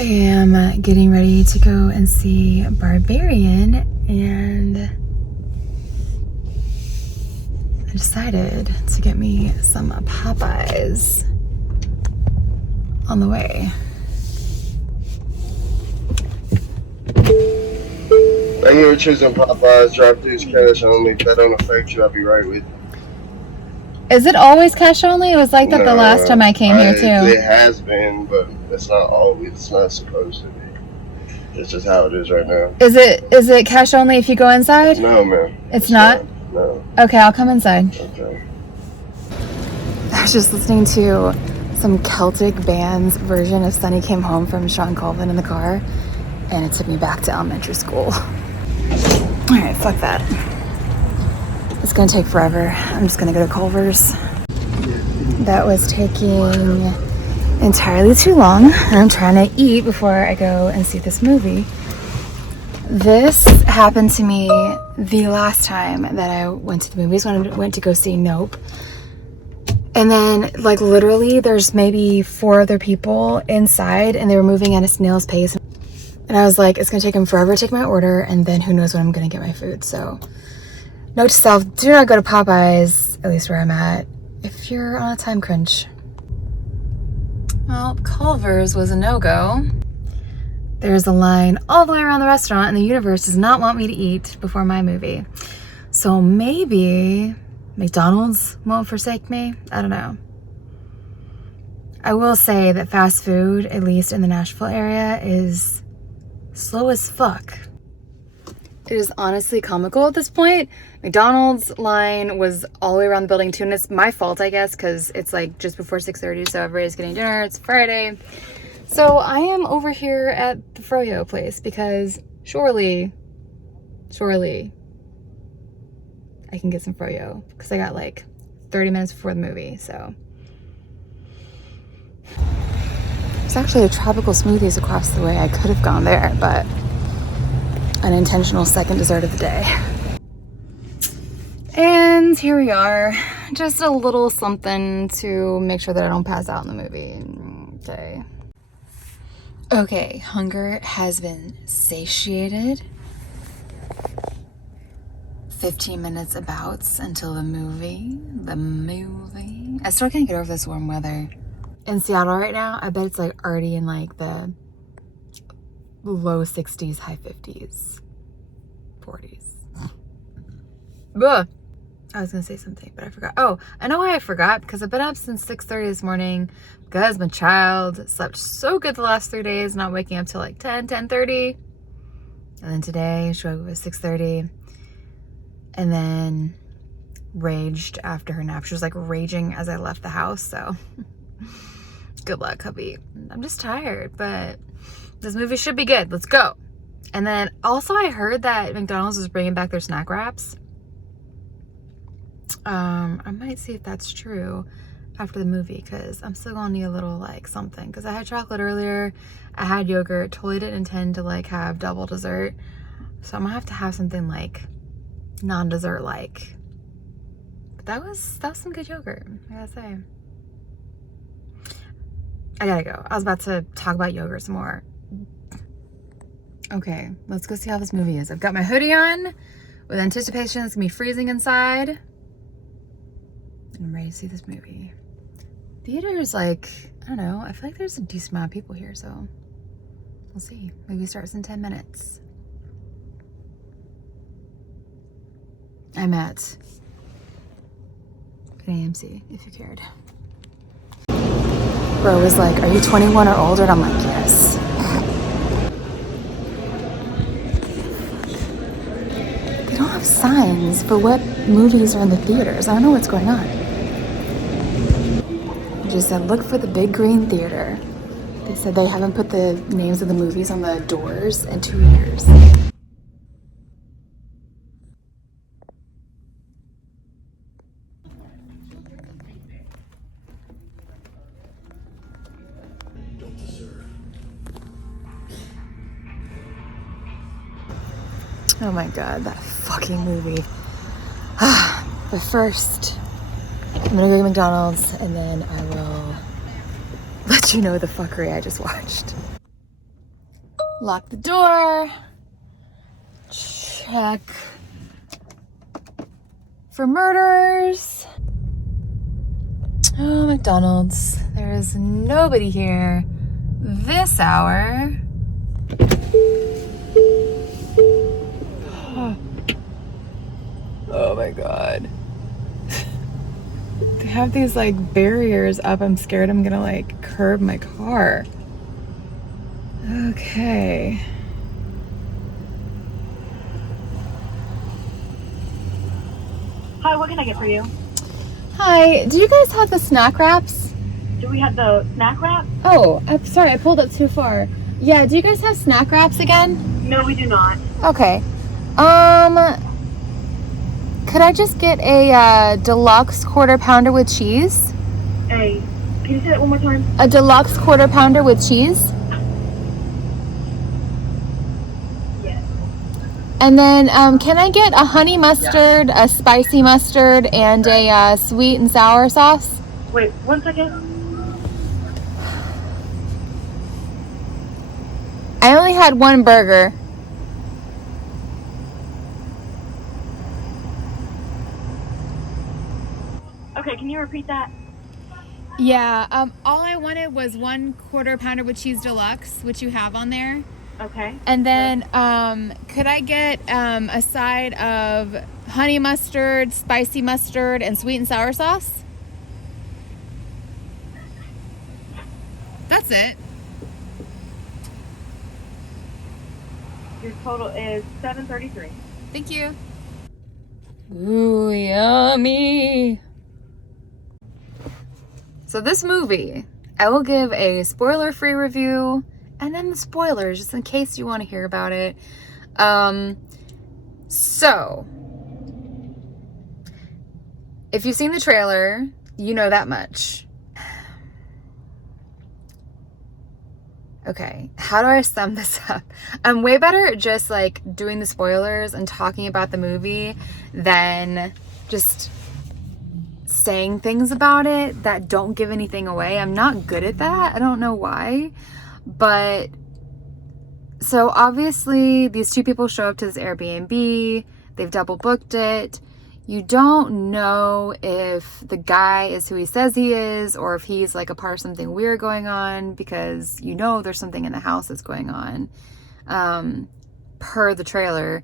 I am getting ready to go and see Barbarian, and I decided to get me some Popeyes on the way. Thank you for choosing Popeyes. Drive-throughs cash only. If that don't affect you, I'll be right with you. Is it always cash only? It was like that the last time I came here too. It has been, but it's not always. It's not supposed to be. It's just how it is right now. Is it cash only if you go inside? No, man. It's not? No. Okay, I'll come inside. Okay. I was just listening to some Celtic band's version of Sunny Came Home from Sean Colvin in the car, and it took me back to elementary school. All right, fuck that. It's gonna take forever. I'm just gonna go to Culver's. That was taking entirely too long, and I'm trying to eat before I go and see this movie. This happened to me the last time that I went to the movies, when I went to go see Nope. And then, like, literally, there's maybe 4 other people inside, and they were moving at a snail's pace. And I was like, it's gonna take them forever to take my order, and then who knows when I'm gonna get my food. So, note to self, do not go to Popeyes, at least where I'm at, if you're on a time crunch. Well, Culver's was a no-go. There's a line all the way around the restaurant, and the universe does not want me to eat before my movie. So maybe McDonald's won't forsake me. I don't know. I will say that fast food, at least in the Nashville area, is slow as fuck. It is honestly comical at this point. McDonald's line was all the way around the building too, and it's my fault, I guess, because it's like just before 6:30, so everybody's getting dinner. It's Friday. So I am over here at the Froyo place because surely I can get some Froyo, because I got like 30 minutes before the movie. So there's actually a Tropical Smoothies across the way. I could have gone there, but unintentional second dessert of the day. And here we are, just a little something to make sure that I don't pass out in the movie. Okay, hunger has been satiated. 15 minutes abouts until the movie. I still can't get over this warm weather in Seattle right now. I bet it's like already in like the low 60s, high 50s, 40s. Ugh. I was gonna say something, but I forgot. Oh, I know why I forgot, because I've been up since 6:30 this morning because my child slept so good the last 3 days, not waking up till like 10:30. And then today she woke up at 6:30 and then raged after her nap. She was like raging as I left the house, so good luck, hubby. I'm just tired, but this movie should be good. Let's go. And then also I heard that McDonald's is bringing back their snack wraps. I might see if that's true after the movie, because I'm still gonna need a little like something, because I had chocolate earlier, I had yogurt, totally didn't intend to like have double dessert, so I'm gonna have to have something like non-dessert like. But that was some good yogurt, I gotta say. I gotta go. I was about to talk about yogurt some more. Okay, let's go see how this movie is. I've got my hoodie on with anticipation it's gonna be freezing inside. I'm ready to see this movie. Theater is like, I don't know, I feel like there's a decent amount of people here, so we'll see. Movie starts in 10 minutes. I'm at an AMC, if you cared. Bro was like, are you 21 or older? And I'm like, yes. They don't have signs for what movies are in the theaters. I don't know what's going on. Just said, look for the big green theater. They said they haven't put the names of the movies on the doors in 2 years. Oh my God, that fucking movie. But first, I'm gonna go to McDonald's, and then I will let you know the fuckery I just watched. Lock the door. Check for murderers. Oh, McDonald's. There is nobody here this hour. Oh my God. They have these like barriers up. I'm scared I'm gonna like curb my car. Okay. Hi, what can I get for you? Hi, do you guys have the snack wraps? Do we have the snack wrap? Oh, I'm sorry, I pulled up too far. Yeah, do you guys have snack wraps again? No, we do not. Okay. Could I just get a deluxe quarter pounder with cheese? Hey, can you say that one more time? A deluxe quarter pounder with cheese? Yes. And then, can I get a honey mustard, a spicy mustard, and a sweet and sour sauce? Wait, 1 second. I only had one burger. Okay, can you repeat that? Yeah, all I wanted was one quarter pounder with cheese deluxe, which you have on there. Okay. And then, could I get a side of honey mustard, spicy mustard, and sweet and sour sauce? That's it. Your total is $7.33. Thank you. Ooh, yummy. So this movie, I will give a spoiler-free review and then the spoilers, just in case you want to hear about it. So, if you've seen the trailer, you know that much. Okay, how do I sum this up? I'm way better at just like doing the spoilers and talking about the movie than just saying things about it that don't give anything away. I'm not good at that. I don't know why. But so obviously these two people show up to this Airbnb. They've double booked it. You don't know if the guy is who he says he is or if he's like a part of something weird going on, because you know there's something in the house that's going on, per the trailer.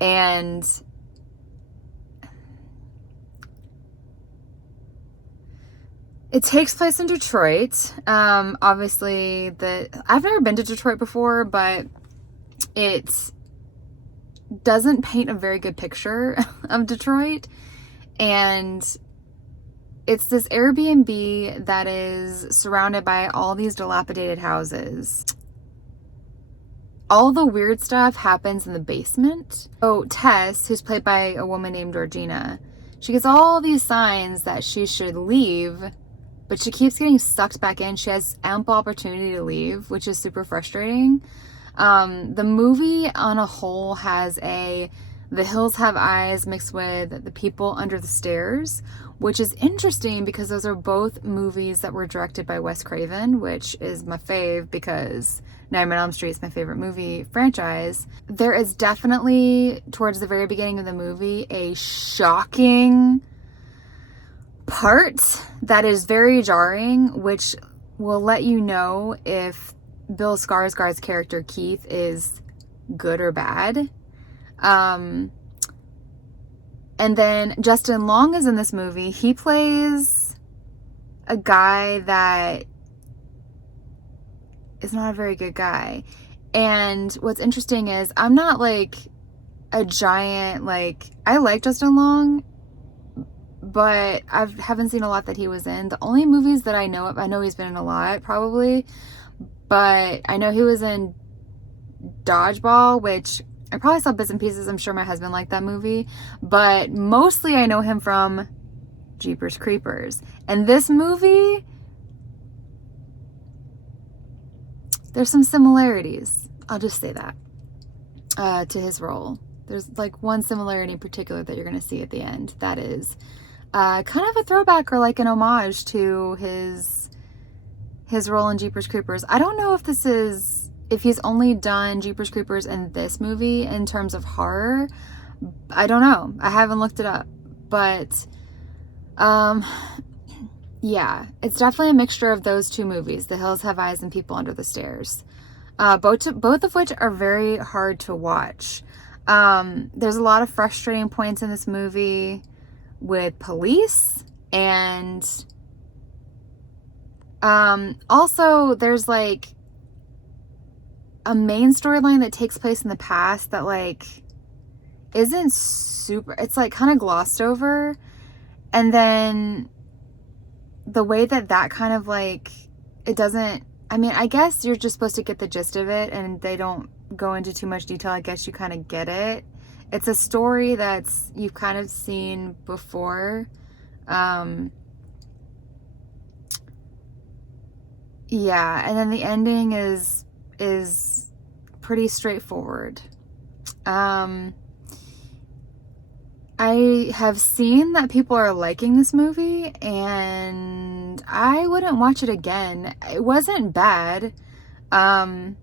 And it takes place in Detroit. Obviously, I've never been to Detroit before, but it doesn't paint a very good picture of Detroit. And it's this Airbnb that is surrounded by all these dilapidated houses. All the weird stuff happens in the basement. Oh, Tess, who's played by a woman named Georgina, she gets all these signs that she should leave, but she keeps getting sucked back in. She has ample opportunity to leave, which is super frustrating. The movie on a whole has The Hills Have Eyes mixed with The People Under the Stairs, which is interesting because those are both movies that were directed by Wes Craven, which is my fave because Nightmare on Elm Street is my favorite movie franchise. There is definitely, towards the very beginning of the movie, a shocking part that is very jarring, which will let you know if Bill Skarsgård's character Keith is good or bad. And then Justin Long is in this movie. He plays a guy that is not a very good guy. And what's interesting is I'm not like a giant, I like Justin Long, but I haven't seen a lot that he was in. The only movies that I know of, I know he's been in a lot probably, but I know he was in Dodgeball, which I probably saw bits and pieces. I'm sure my husband liked that movie, but mostly I know him from Jeepers Creepers. And this movie, there's some similarities. I'll just say that, to his role. There's like one similarity in particular that you're going to see at the end. That is kind of a throwback or like an homage to his role in Jeepers Creepers. I don't know if this is if he's only done Jeepers Creepers and this movie in terms of horror. I don't know. I haven't looked it up. But, yeah, it's definitely a mixture of those two movies, The Hills Have Eyes and People Under the Stairs. Both of which are very hard to watch. There's a lot of frustrating points in this movie with police, and also there's like a main storyline that takes place in the past that like isn't super, it's like kind of glossed over, and then the way that kind of like, it doesn't, I mean, I guess you're just supposed to get the gist of it and they don't go into too much detail. I guess you kind of get it. It's a story that's you've kind of seen before. Yeah, and then the ending is pretty straightforward. I have seen that people are liking this movie, and I wouldn't watch it again. It wasn't bad. Honestly,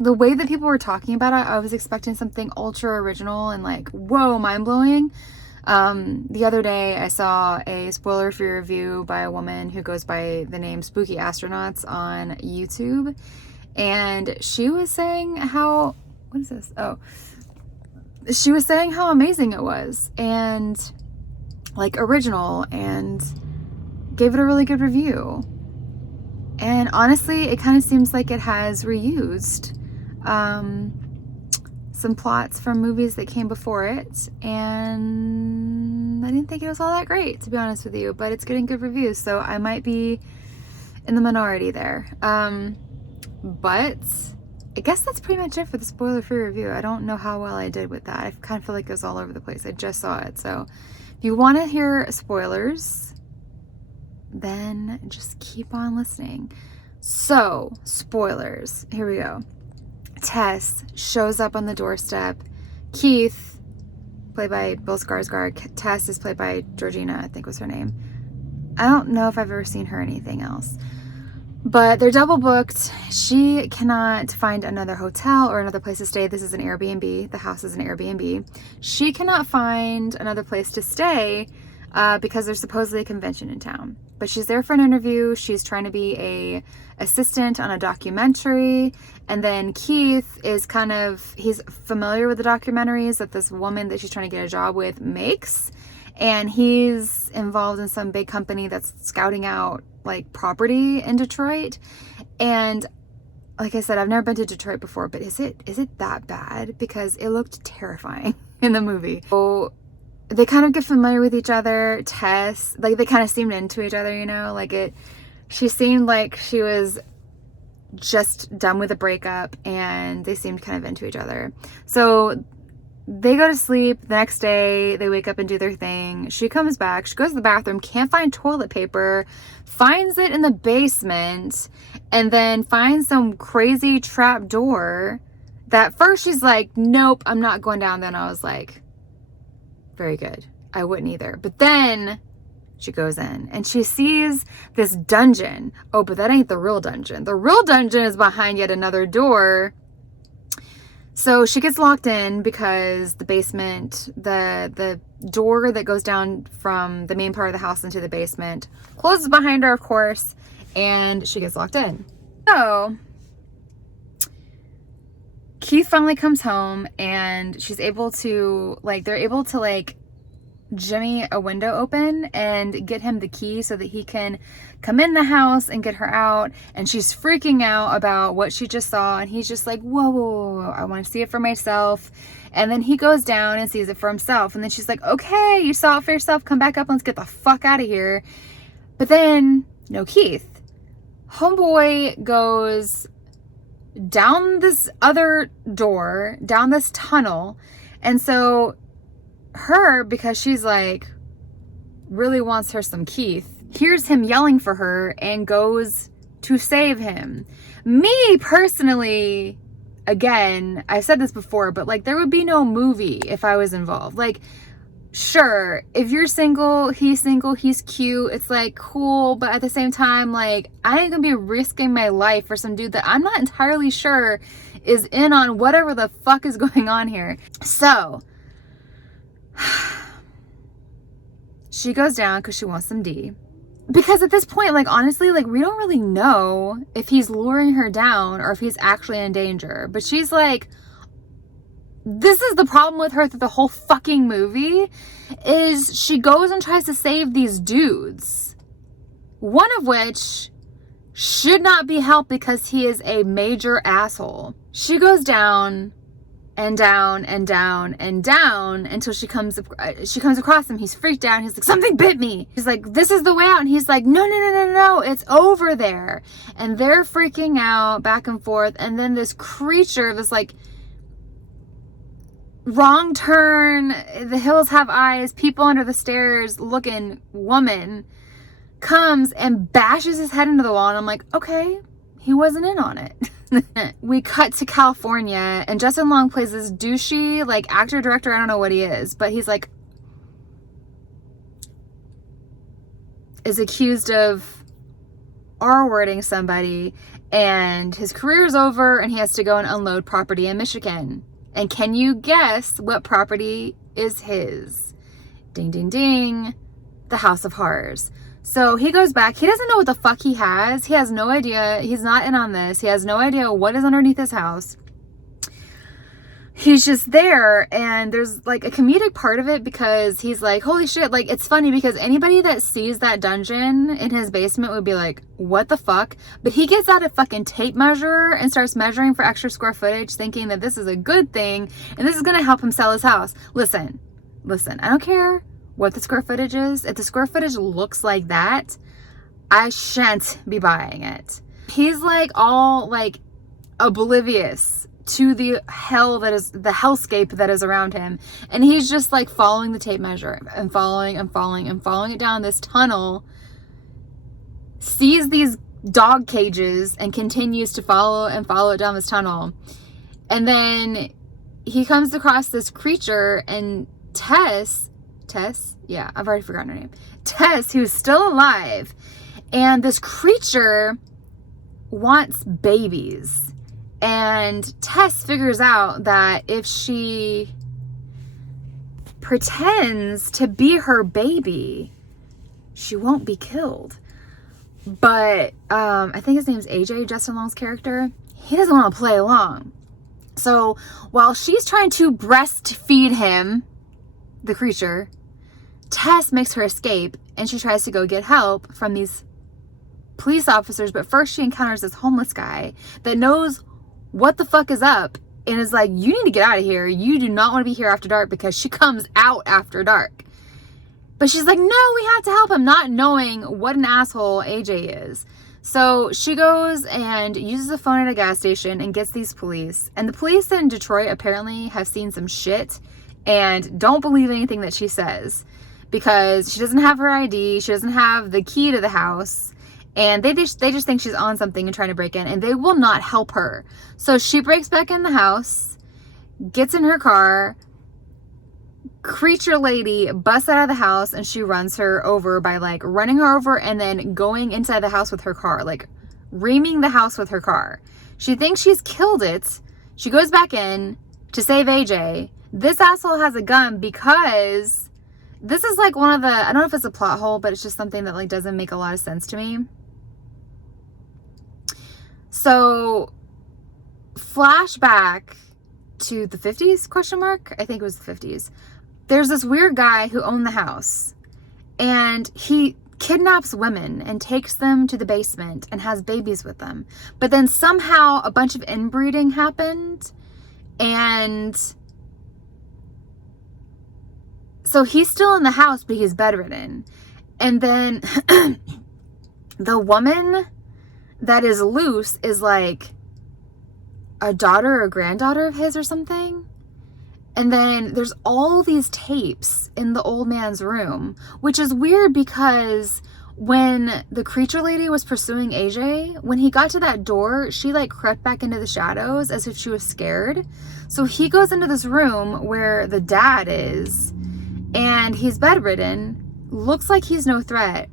the way that people were talking about it, I was expecting something ultra original and like, whoa, mind-blowing. The other day I saw a spoiler-free review by a woman who goes by the name Spooky Astronauts on YouTube, and she was saying how, what is this? Oh, she was saying how amazing it was and like original, and gave it a really good review. And honestly, it kind of seems like it has reused some plots from movies that came before it, and I didn't think it was all that great, to be honest with you, but it's getting good reviews, so I might be in the minority there. But I guess that's pretty much it for the spoiler-free review. I don't know how well I did with that. I kind of feel like it was all over the place. I just saw it. So if you want to hear spoilers, then just keep on listening. So, spoilers. Here we go. Tess shows up on the doorstep. Keith, played by Bill Skarsgård. Tess is played by Georgina, I think was her name. I don't know if I've ever seen her anything else. But they're double booked. She cannot find another hotel or another place to stay. This is an Airbnb. The house is an Airbnb. She cannot find another place to stay because there's supposedly a convention in town. But she's there for an interview. She's trying to be a assistant on a documentary. And then Keith is kind of, he's familiar with the documentaries that this woman that she's trying to get a job with makes. And he's involved in some big company that's scouting out like property in Detroit. And like I said, I've never been to Detroit before, but is it that bad? Because it looked terrifying in the movie. So they kind of get familiar with each other. Tess, like they kind of seemed into each other, you know, like she seemed like she was just done with a breakup, and they seemed kind of into each other. So they go to sleep. The next day, they wake up and do their thing. She comes back. She goes to the bathroom, can't find toilet paper, finds it in the basement, and then finds some crazy trap door that first she's like, nope, I'm not going down. Then I was like, very good. I wouldn't either. But then she goes in and she sees this dungeon. Oh, but that ain't the real dungeon. The real dungeon is behind yet another door. So she gets locked in because the basement, the door that goes down from the main part of the house into the basement closes behind her, of course, and she gets locked in. So Keith finally comes home, and she's able to, like, they're able to, like, jimmy a window open and get him the key so that he can come in the house and get her out. And she's freaking out about what she just saw, and he's just like, whoa, whoa, whoa, whoa, I want to see it for myself. And then he goes down and sees it for himself, and then she's like, okay, you saw it for yourself, come back up, let's get the fuck out of here. But then no Keith. Homeboy goes down this other door, down this tunnel, and so her, because she's like really wants her some Keith, hears him yelling for her and goes to save him. Me personally, again, I've said this before, but like there would be no movie if I was involved. Like sure, if you're single, he's cute, it's like cool, but at the same time, like, I ain't gonna be risking my life for some dude that I'm not entirely sure is in on whatever the fuck is going on here. So she goes down because she wants some D. Because at this point, like, honestly, like, we don't really know if he's luring her down or if he's actually in danger. But she's like, this is the problem with her through the whole fucking movie, is she goes and tries to save these dudes. One of which should not be helped because he is a major asshole. She goes down and down and down and down until she comes across him. He's freaked out. He's like, something bit me. He's like, this is the way out. And he's like, no, it's over there. And they're freaking out back and forth. And then this creature, this like wrong turn, the hills have eyes, people under the stairs looking woman comes and bashes his head into the wall. And I'm like, okay, he wasn't in on it. We cut to California, and Justin Long plays this douchey, like, actor, director, I don't know what he is, but he's, like, is accused of R-wording somebody, and his career's over, and he has to go and unload property in Michigan. And can you guess what property is his? Ding, ding, ding. The House of Horrors. So he goes back. He doesn't know what the fuck he has. He has no idea. He's not in on this. He has no idea what is underneath his house. He's just there, and there's like a comedic part of it because he's like, holy shit. Like, it's funny because anybody that sees that dungeon in his basement would be like, what the fuck? But he gets out a fucking tape measure and starts measuring for extra square footage, thinking that this is a good thing and this is going to help him sell his house. Listen, I don't care what the square footage is. If the square footage looks like that, I shan't be buying it. He's like all like oblivious to the hell that is the hellscape that is around him, and he's just like following the tape measure and following it down this tunnel, sees these dog cages and continues to follow it down this tunnel. And then he comes across this creature, and Tess, yeah, I've already forgotten her name. Tess, who's still alive. And this creature wants babies. And Tess figures out that if she pretends to be her baby, she won't be killed. But I think his name's AJ, Justin Long's character. He doesn't want to play along. So while she's trying to breastfeed him, the creature, Tess makes her escape, and she tries to go get help from these police officers. But first she encounters this homeless guy that knows what the fuck is up and is like, you need to get out of here. You do not want to be here after dark, because she comes out after dark. But she's like, no, we have to help him, not knowing what an asshole AJ is. So she goes and uses a phone at a gas station and gets these police. And the police in Detroit apparently have seen some shit and don't believe anything that she says, because she doesn't have her ID, she doesn't have the key to the house, and they just think she's on something and trying to break in, and they will not help her. So she breaks back in the house, gets in her car, creature lady busts out of the house, and she runs her over by like running her over and then going inside the house with her car, like reaming the house with her car. She thinks she's killed it. She goes back in to save AJ. This asshole has a gun because this is like one of the, I don't know if it's a plot hole, but it's just something that like doesn't make a lot of sense to me. So flashback to the 50s, question mark? I think it was the 50s. There's this weird guy who owned the house, and he kidnaps women and takes them to the basement and has babies with them. But then somehow a bunch of inbreeding happened, and so he's still in the house, but he's bedridden. And then the woman that is loose is like a daughter or granddaughter of his or something. And then there's all these tapes in the old man's room, which is weird because when the creature lady was pursuing AJ, when he got to that door, she like crept back into the shadows as if she was scared. So he goes into this room where the dad is, and and he's bedridden, looks like he's no threat.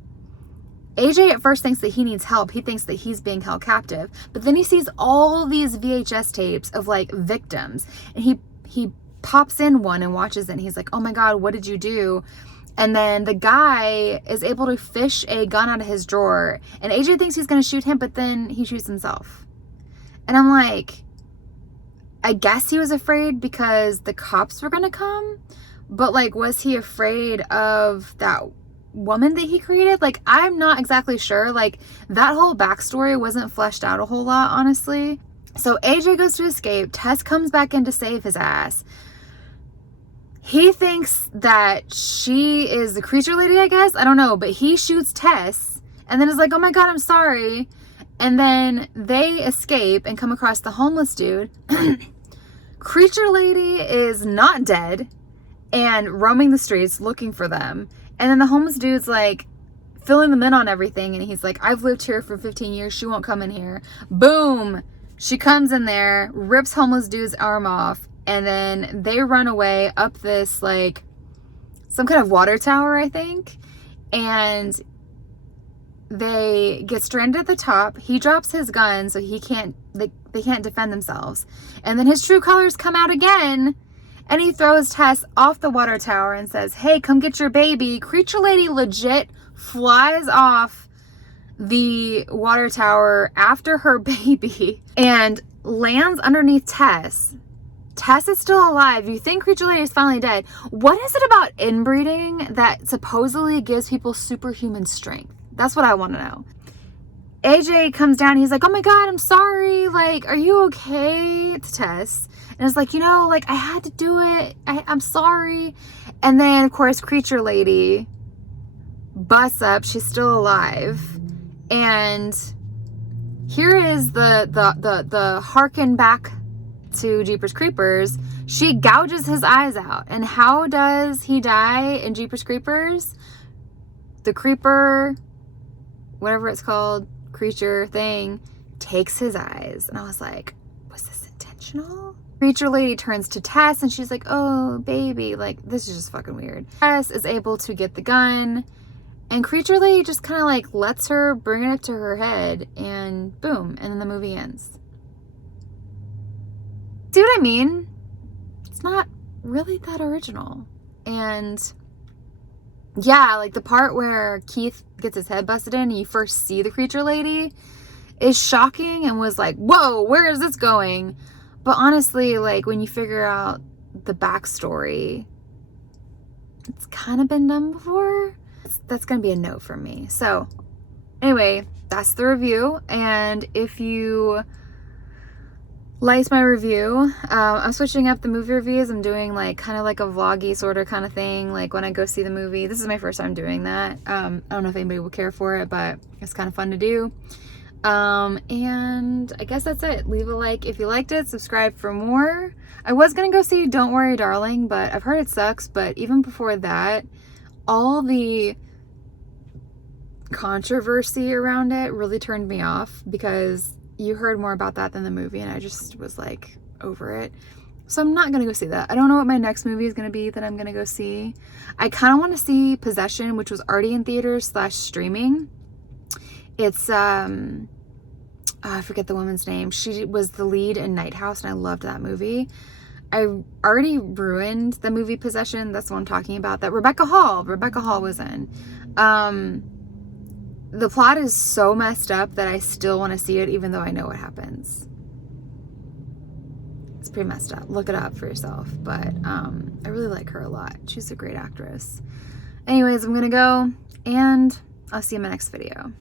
AJ at first thinks that he needs help. He thinks that he's being held captive. But then he sees all these VHS tapes of like victims. And he pops in one and watches it. And he's like, oh my God, what did you do? And then the guy is able to fish a gun out of his drawer. And AJ thinks he's going to shoot him, but then he shoots himself. And I'm like, I guess he was afraid because the cops were going to come. But like, was he afraid of that woman that he created? Like, I'm not exactly sure. Like, that whole backstory wasn't fleshed out a whole lot, honestly. So AJ goes to escape. Tess comes back in to save his ass. He thinks that she is the creature lady, I guess. I don't know. But he shoots Tess and then is like, oh my God, I'm sorry. And then they escape and come across the homeless dude. Creature lady is not dead and roaming the streets looking for them. And then the homeless dude's like filling them in on everything. And he's like, I've lived here for 15 years. She won't come in here. Boom. She comes in there, rips homeless dude's arm off. And then they run away up this, like, some kind of water tower, I think. And they get stranded at the top. He drops his gun so they can't defend themselves. And then his true colors come out again. And he throws Tess off the water tower and says, hey, come get your baby. Creature lady legit flies off the water tower after her baby and lands underneath Tess. Tess is still alive. You think Creature Lady is finally dead. What is it about inbreeding that supposedly gives people superhuman strength? That's what I want to know. AJ comes down. He's like, oh my God, I'm sorry. Like, are you okay? It's Tess. And it's like, like, I had to do it. I'm sorry. And then, of course, Creature Lady busts up. She's still alive. And here is the harken back to Jeepers Creepers. She gouges his eyes out. And how does he die in Jeepers Creepers? The creeper, whatever it's called, creature thing, takes his eyes. And I was like, was this intentional? Creature Lady turns to Tess and she's like, oh, baby. Like, this is just fucking weird. Tess is able to get the gun. And Creature Lady just kind of like lets her bring it up to her head. And boom. And then the movie ends. See what I mean? It's not really that original. And yeah, like the part where Keith gets his head busted in and you first see the Creature Lady is shocking and was like, whoa, where is this going? But honestly, like when you figure out the backstory, it's kind of been done before. That's going to be a no from me. So anyway, that's the review. And if you liked my review, I'm switching up the movie reviews. I'm doing like kind of like a vloggy sort of kind of thing, like when I go see the movie. This is my first time doing that. I don't know if anybody will care for it, but it's kind of fun to do. And I guess that's it. Leave a like if you liked it, subscribe for more. I was gonna go see Don't Worry Darling, but I've heard it sucks. But even before that, all the controversy around it really turned me off because you heard more about that than the movie, and I just was like over it. So I'm not gonna go see that. I don't know what my next movie is gonna be that I'm gonna go see. I kind of want to see Possession, which was already in theaters / streaming. It's I forget the woman's name. She was the lead in Night House, and I loved that movie. I already ruined the movie Possession. That's what I'm talking about. That Rebecca Hall was in. The plot is so messed up that I still want to see it, even though I know what happens. It's pretty messed up. Look it up for yourself. But I really like her a lot. She's a great actress. Anyways, I'm gonna go, and I'll see you in my next video.